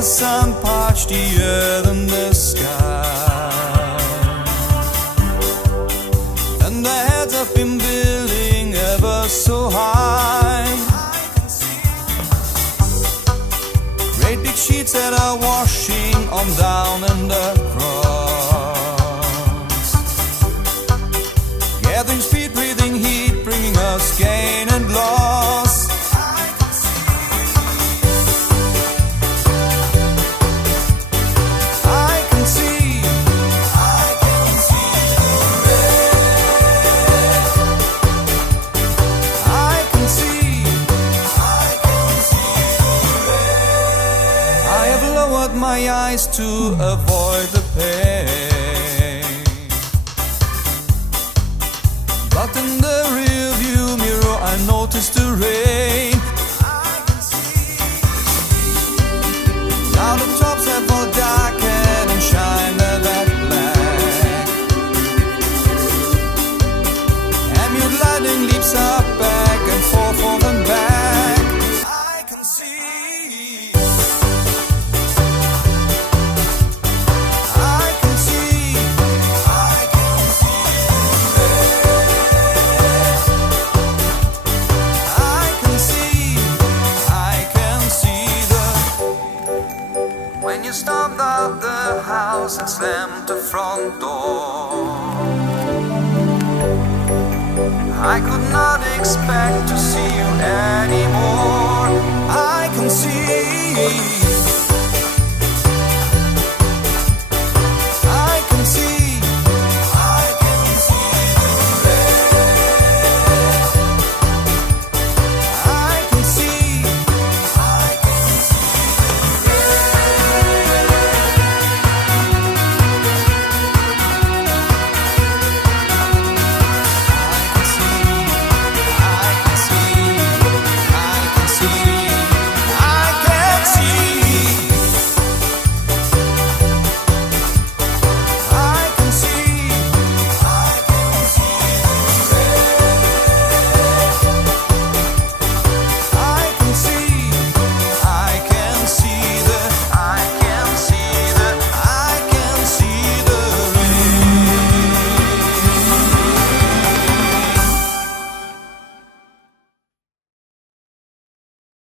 the sun parched the earth and the sky, and the heads have been building ever so high. Great big sheets that are washing on down in the cross, gathering speed, breathing heat, bringing us gain and loss. My eyes to avoid the pain, but in the rear view mirror I noticed the rain. Now the tops have all darkened and shine that black, and mute lightning leaps up back and forth and back. I can see. When you stomped out the house and slammed the front door, I could not expect to see you anymore.